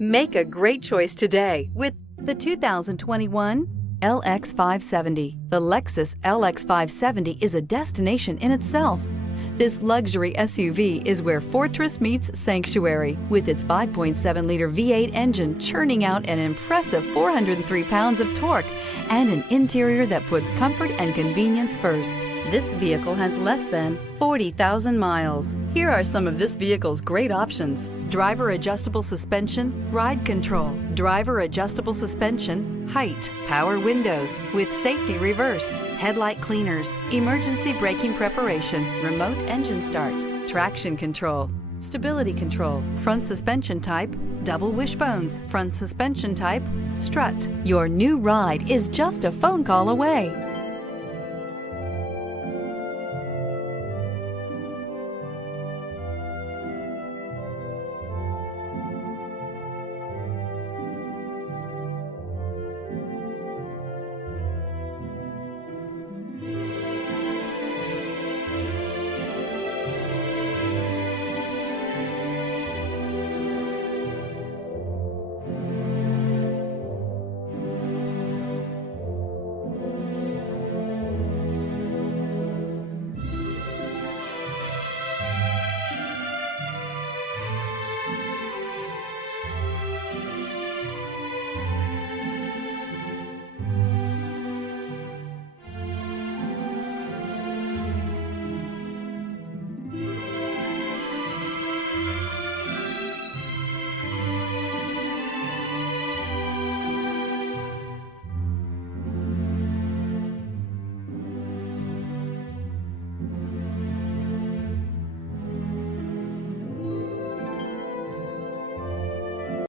Make a great choice today with the 2021 LX 570. The Lexus LX 570 is a destination in itself. This luxury SUV is where fortress meets sanctuary, with its 5.7-liter V8 engine churning out an impressive 403 pounds of torque and an interior that puts comfort and convenience first. This vehicle has less than 40,000 miles. Here are some of this vehicle's great options: driver adjustable suspension, ride control, driver adjustable suspension, height, power windows with safety reverse, headlight cleaners, emergency braking preparation, remote engine start, traction control, stability control, front suspension type, double wishbones, front suspension type, strut. Your new ride is just a phone call away.